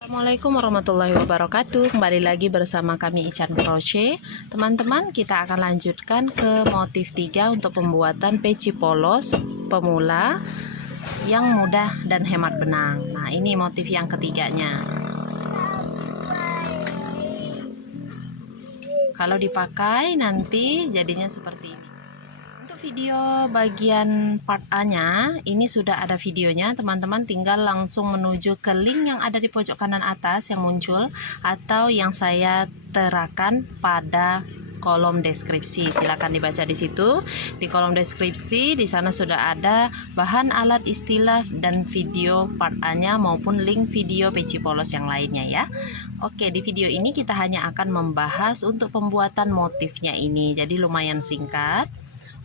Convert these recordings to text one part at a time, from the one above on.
Assalamualaikum warahmatullahi wabarakatuh. Kembali lagi bersama kami Ican Crochet. Teman-teman, kita akan lanjutkan ke motif 3 untuk pembuatan peci polos pemula yang mudah dan hemat benang. Nah, ini motif yang ketiganya. Kalau dipakai nanti jadinya seperti ini. Video bagian part A nya ini sudah ada videonya, teman-teman tinggal langsung menuju ke link yang ada di pojok kanan atas yang muncul atau yang saya terakan pada kolom deskripsi. Silahkan dibaca di situ. Di kolom deskripsi di sana sudah ada bahan, alat, istilah dan video part A nya maupun link video peci polos yang lainnya ya. Oke, di video ini kita hanya akan membahas untuk pembuatan motifnya ini. Jadi lumayan singkat.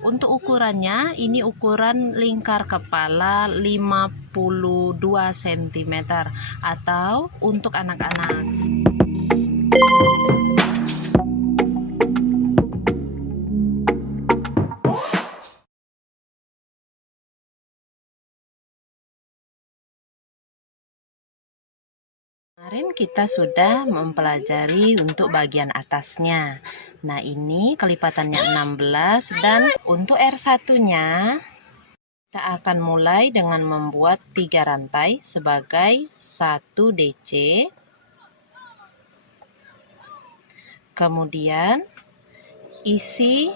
Untuk ukurannya, ini ukuran lingkar kepala 52 cm atau untuk anak-anak. Kemarin kita sudah mempelajari untuk bagian atasnya. Nah, ini kelipatannya 16 dan untuk R1-nya kita akan mulai dengan membuat 3 rantai sebagai 1 DC. Kemudian isi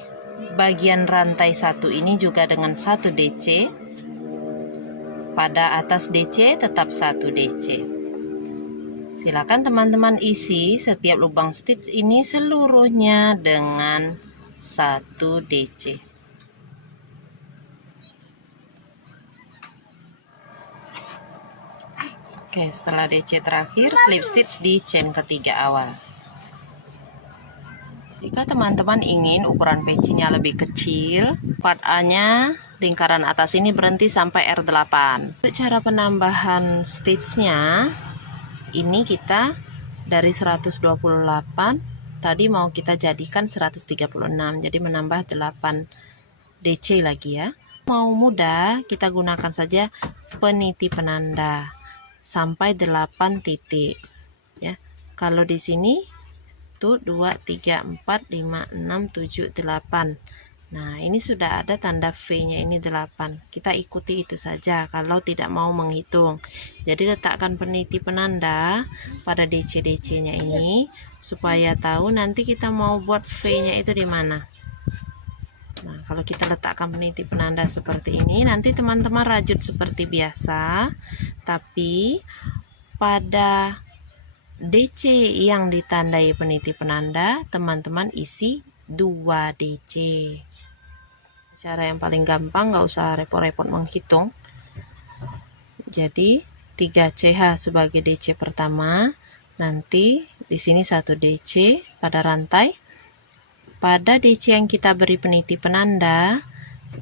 bagian rantai 1 ini juga dengan 1 DC. Pada atas DC tetap 1 DC. Silakan teman-teman isi setiap lubang stitch ini seluruhnya dengan 1 DC. Oke, setelah DC terakhir, slip stitch di chain ketiga awal. Jika teman-teman ingin ukuran pecinya lebih kecil, part A-nya lingkaran atas ini berhenti sampai R8. Untuk cara penambahan stitchnya, ini kita dari 128 tadi mau kita jadikan 136, jadi menambah 8 DC lagi ya. Mau mudah kita gunakan saja peniti penanda sampai 8 titik ya. Kalau di sini tuh 2 3 4 5 6 7 8. Nah, ini sudah ada tanda V-nya, ini 8. Kita ikuti itu saja kalau tidak mau menghitung. Jadi letakkan peniti penanda pada DC-DC-nya ini supaya tahu nanti kita mau buat V-nya itu di mana. Nah, kalau kita letakkan peniti penanda seperti ini, nanti teman-teman rajut seperti biasa, tapi pada DC yang ditandai peniti penanda, teman-teman isi 2 DC. Cara yang paling gampang, nggak usah repot-repot menghitung. Jadi 3 CH sebagai DC pertama, nanti di sini 1 DC pada rantai. Pada DC yang kita beri peniti penanda,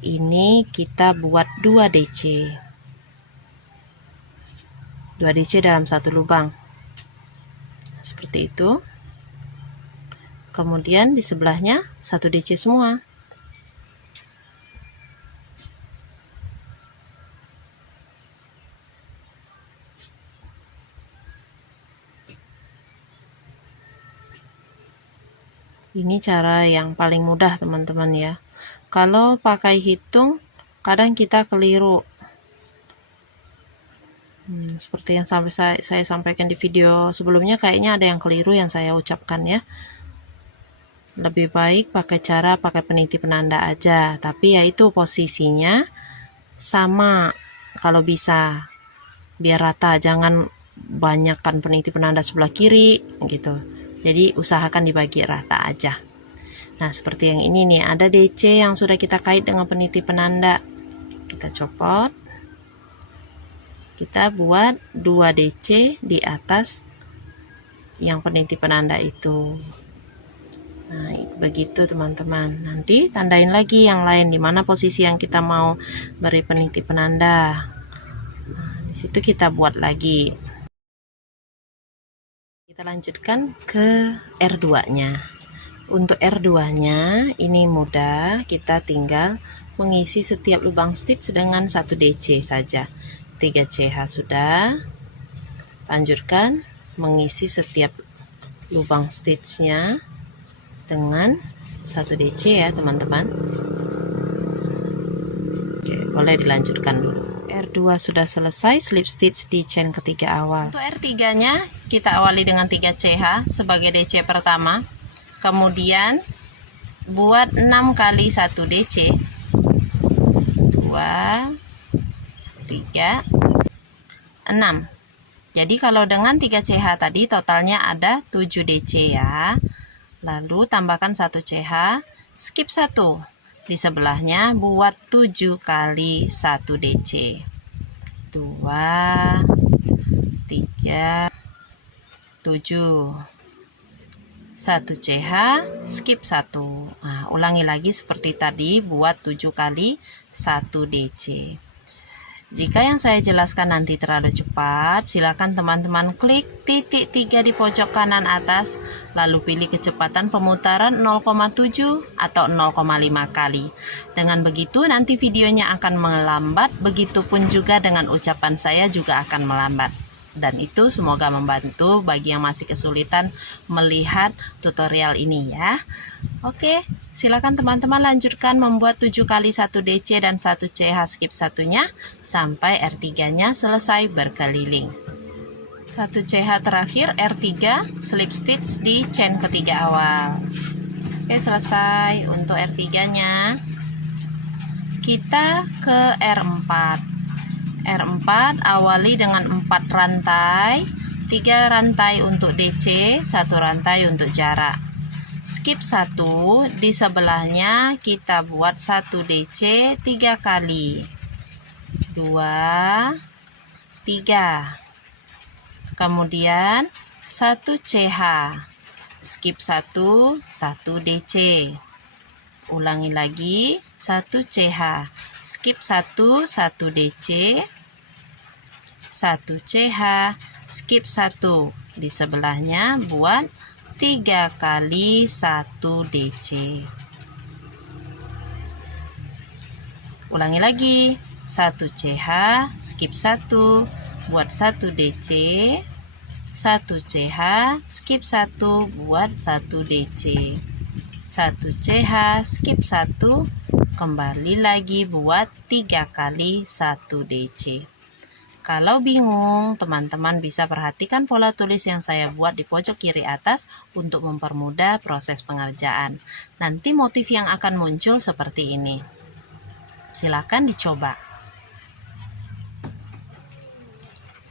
ini kita buat 2 DC. 2 DC dalam satu lubang. Seperti itu. Kemudian di sebelahnya 1 DC semua. Ini cara yang paling mudah teman-teman ya. Kalau pakai hitung kadang kita keliru. Seperti yang saya sampaikan di video sebelumnya, kayaknya ada yang keliru yang saya ucapkan ya. Lebih baik pakai peniti penanda aja, tapi ya itu posisinya sama kalau bisa, biar rata, jangan banyakkan peniti penanda sebelah kiri gitu. Jadi usahakan dibagi rata aja. Nah, seperti yang ini nih, ada DC yang sudah kita kait dengan peniti penanda. Kita copot. Kita buat 2 DC di atas yang peniti penanda itu. Nah, begitu teman-teman. Nanti tandain lagi yang lain di mana posisi yang kita mau beri peniti penanda. Nah, di situ kita buat lagi. Kita lanjutkan ke R2-nya. Untuk R2-nya ini mudah, kita tinggal mengisi setiap lubang stitch dengan 1 DC saja. 3 CH sudah. Lanjutkan mengisi setiap lubang stitchnya dengan 1 DC ya teman-teman. Oke, boleh dilanjutkan dulu. R2 sudah selesai, slip stitch di chain ketiga awal. Untuk R3 nya kita awali dengan 3 CH sebagai DC pertama, kemudian buat 6 kali 1 DC, 2, 3, 6. Jadi kalau dengan 3 CH tadi totalnya ada 7 DC ya. Lalu tambahkan 1 CH, skip 1. Di sebelahnya buat 7 kali 1 DC. 2, 3, 7. 1 CH, skip 1. Nah, ulangi lagi seperti tadi, buat 7 kali 1 DC. Jika yang saya jelaskan nanti terlalu cepat, silakan teman-teman klik titik 3 di pojok kanan atas, lalu pilih kecepatan pemutaran 0,7 atau 0,5 kali. Dengan begitu nanti videonya akan melambat, begitupun juga dengan ucapan saya juga akan melambat. Dan itu semoga membantu bagi yang masih kesulitan melihat tutorial ini ya. Oke, silakan teman-teman lanjutkan membuat 7 kali 1 DC dan 1 CH skip satunya sampai R3 nya selesai berkeliling. 1 CH terakhir, R3 slip stitch di chain ketiga awal. Oke, selesai untuk R3 nya. Kita ke R4. R4 awali dengan 4 rantai, 3 rantai untuk DC, 1 rantai untuk jarak. Skip 1, di sebelahnya kita buat 1 DC 3 kali. 2, 3. Kemudian 1 CH. Skip 1, 1 DC. Ulangi lagi, 1 CH. Skip 1, 1 DC. 1 CH, skip 1. Di sebelahnya buat 3 kali 1 DC. Ulangi lagi, 1 CH, skip 1, buat 1 DC, 1 CH, skip 1, buat 1 DC, 1 CH, skip 1, kembali lagi buat 3 kali 1 DC. Kalau bingung, teman-teman bisa perhatikan pola tulis yang saya buat di pojok kiri atas untuk mempermudah proses pengerjaan. Nanti motif yang akan muncul seperti ini. Silakan dicoba.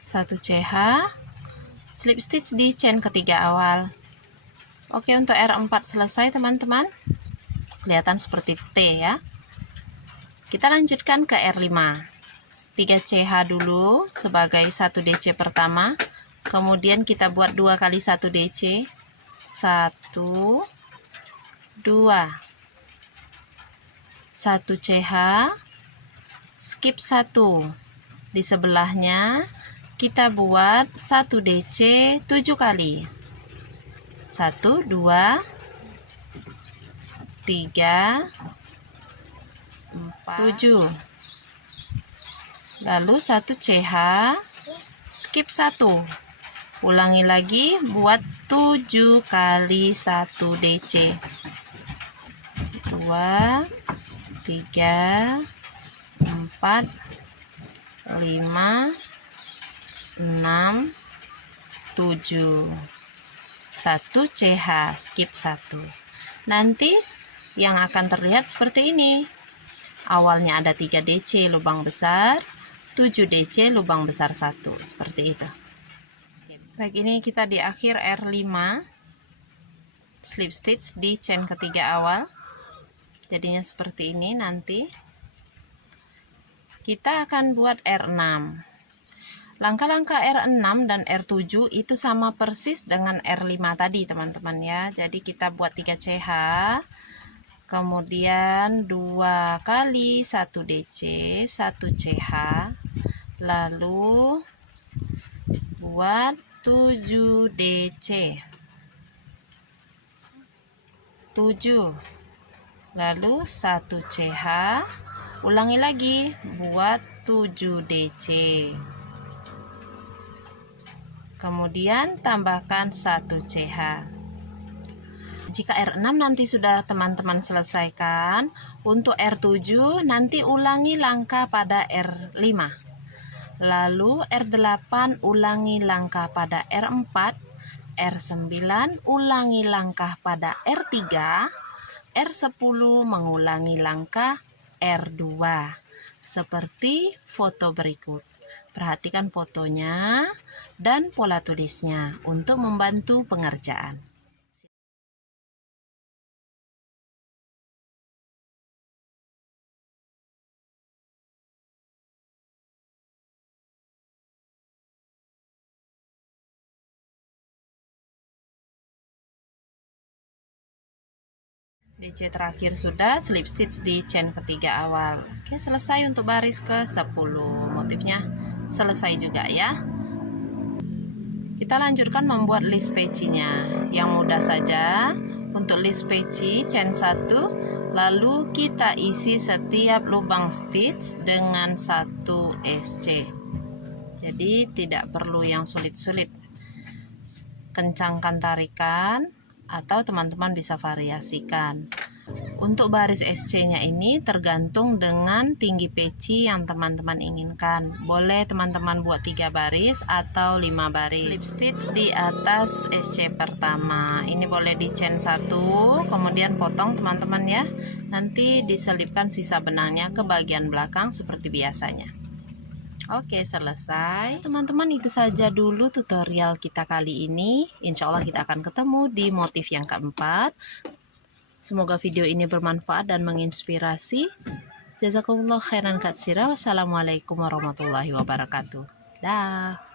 1 CH, slip stitch di chain ketiga awal. Oke, untuk R4 selesai teman-teman. Kelihatan seperti T ya. Kita lanjutkan ke R5. 3 CH dulu sebagai 1 DC pertama, kemudian kita buat 2 kali 1 DC, 1, 2, 1 CH, skip 1, di sebelahnya kita buat 1 DC 7 kali, 1, 2, 3, 4, 7. Lalu 1 CH, skip 1. Ulangi lagi, buat 7 kali 1 DC. 2, 3, 4, 5, 6, 7. 1 CH, skip 1. Nanti yang akan terlihat seperti ini. Awalnya ada 3 DC lubang besar, 7 DC lubang besar 1, seperti itu. Baik, ini kita di akhir R5, slip stitch di chain ketiga awal. Jadinya seperti ini. Nanti kita akan buat R6. Langkah-langkah R6 dan R7 itu sama persis dengan R5 tadi teman-teman ya. Jadi kita buat 3 CH, kemudian 2 kali 1 DC, 1 CH, lalu buat 7 DC, 7, lalu 1 CH, ulangi lagi, buat 7 DC, Kemudian tambahkan 1 CH. Jika R6 nanti sudah teman-teman selesaikan, untuk R7 nanti ulangi langkah pada R5. Lalu R8 ulangi langkah pada R4, R9 ulangi langkah pada R3, R10 mengulangi langkah R2. Seperti foto berikut. Perhatikan fotonya dan pola tulisnya untuk membantu pengerjaan. DC terakhir sudah, slip stitch di chain ketiga awal. Oke, selesai untuk baris ke 10. Motifnya selesai juga ya. Kita lanjutkan membuat list pecinya. Yang mudah saja. Untuk list peci chain 1, lalu kita isi setiap lubang stitch dengan 1 SC. Jadi tidak perlu yang sulit-sulit. Kencangkan tarikan, atau teman-teman bisa variasikan. Untuk baris SC-nya ini tergantung dengan tinggi peci yang teman-teman inginkan. Boleh teman-teman buat 3 baris atau 5 baris. Slip stitch di atas SC pertama. Ini boleh di chain 1, kemudian potong teman-teman ya. Nanti diselipkan sisa benangnya ke bagian belakang seperti biasanya. Oke, selesai. Teman-teman, itu saja dulu tutorial kita kali ini. Insya Allah kita akan ketemu di motif yang keempat. Semoga video ini bermanfaat dan menginspirasi. Jazakumullah khairan katsira. Wassalamualaikum warahmatullahi wabarakatuh. Dah.